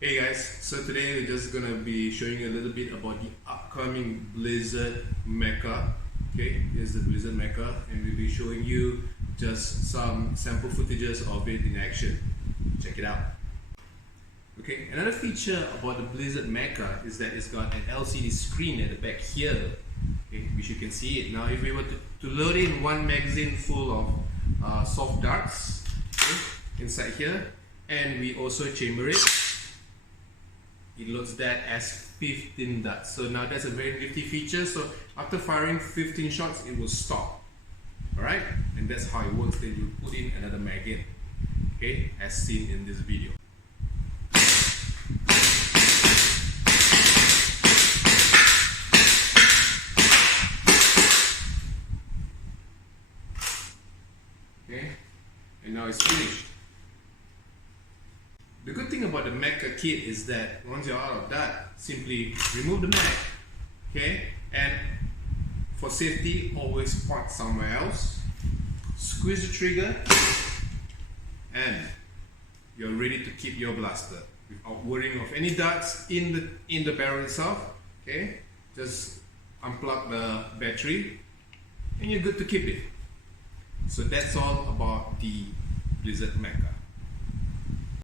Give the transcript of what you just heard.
Hey guys, so today we're just gonna be showing you a little bit about the upcoming Blizzard Mecha. Okay, here's the Blizzard Mecha, and we'll be showing you just some sample footages of it in action. Check it out. Okay, another feature about the Blizzard Mecha is that it's got an LCD screen at the back here, okay, which you can see it. Now if we were to load in one magazine full of soft darts, okay, inside here, and we also chamber it, it loads that as 15 darts. So now that's a very nifty feature. So after firing 15 shots, it will stop. Alright? And that's how it works. Then you put in another mag in. Okay? As seen in this video. Okay? And now it's finished. The good thing about the Mecha kit is that once you're out of that, simply remove the mag, okay? And for safety, always point somewhere else. Squeeze the trigger, and you're ready to keep your blaster without worrying of any darts in the barrel itself. Okay, just unplug the battery, and you're good to keep it. So that's all about the Blizzard Mecha.